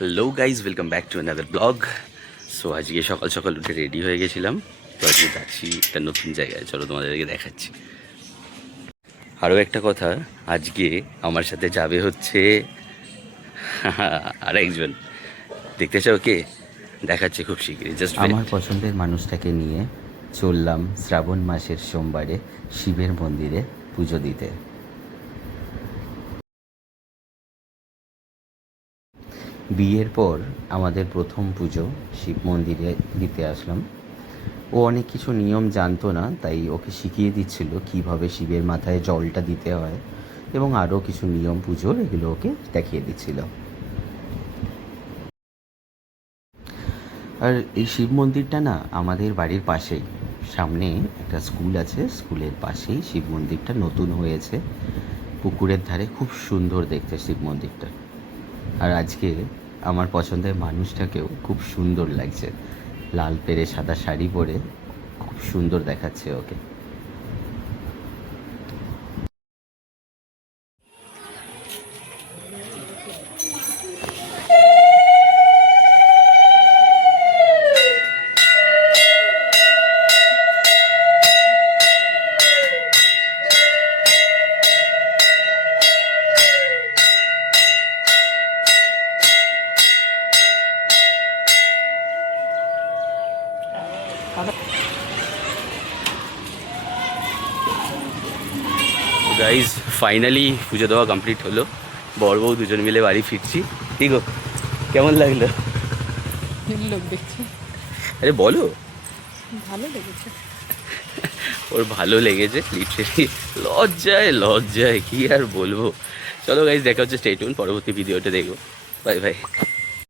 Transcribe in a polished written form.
Hello guys, welcome back to another blog. So আজকে সকাল সকাল উঠে রেডি হয়ে গেছিলাম। তো আজকে যাচ্ছি একটা নতুন জায়গায়, চলো তোমাদেরকে দেখাচ্ছি। আরও একটা কথা, আজকে আমার সাথে যাবে হচ্ছে আর একজন। দেখতে চাও কে? দেখাচ্ছে খুব শীঘ্রই, জাস্ট আমার পছন্দের মানুষটাকে নিয়ে চললাম শ্রাবণ মাসের সোমবারে শিবের মন্দিরে পুজো দিতে। বিয়ের পর আমাদের প্রথম পুজো শিব মন্দিরে দিতে আসলাম। ও অনেক কিছু নিয়ম জানতো না, তাই ওকে শিখিয়ে দিচ্ছিল কিভাবে শিবের মাথায় জলটা দিতে হয় এবং আরও কিছু নিয়ম পুজোর, এগুলো ওকে দেখিয়ে দিচ্ছিল। আর এই শিব মন্দিরটা না আমাদের বাড়ির পাশেই, সামনে একটা স্কুল আছে, স্কুলের পাশেই শিব মন্দিরটা নতুন হয়েছে, পুকুরের ধারে। খুব সুন্দর দেখতে শিব মন্দিরটা। আর আজকে আমার পছন্দের মানুষটাকেও খুব সুন্দর লাগছে, লাল পেরে সাদা শাড়ি পরে খুব সুন্দর দেখাচ্ছে ওকে। গাইজ, ফাইনালি পুজো দেওয়া কমপ্লিট হলো। বর বউ দুজন মিলে বাড়ি ফিরছি। ঠিক গো, কেমন লাগলো? লোক দেখছি, আরে বলো। ভালো লেগেছে। ওর ভালো লেগেছে লিটারেলি, লজ্জায় লজ্জায় কি আর বলবো। চলো গাইজ, দেখা হচ্ছে, স্টে টিউন, পরবর্তী ভিডিওটা দেখবো। Bye bye.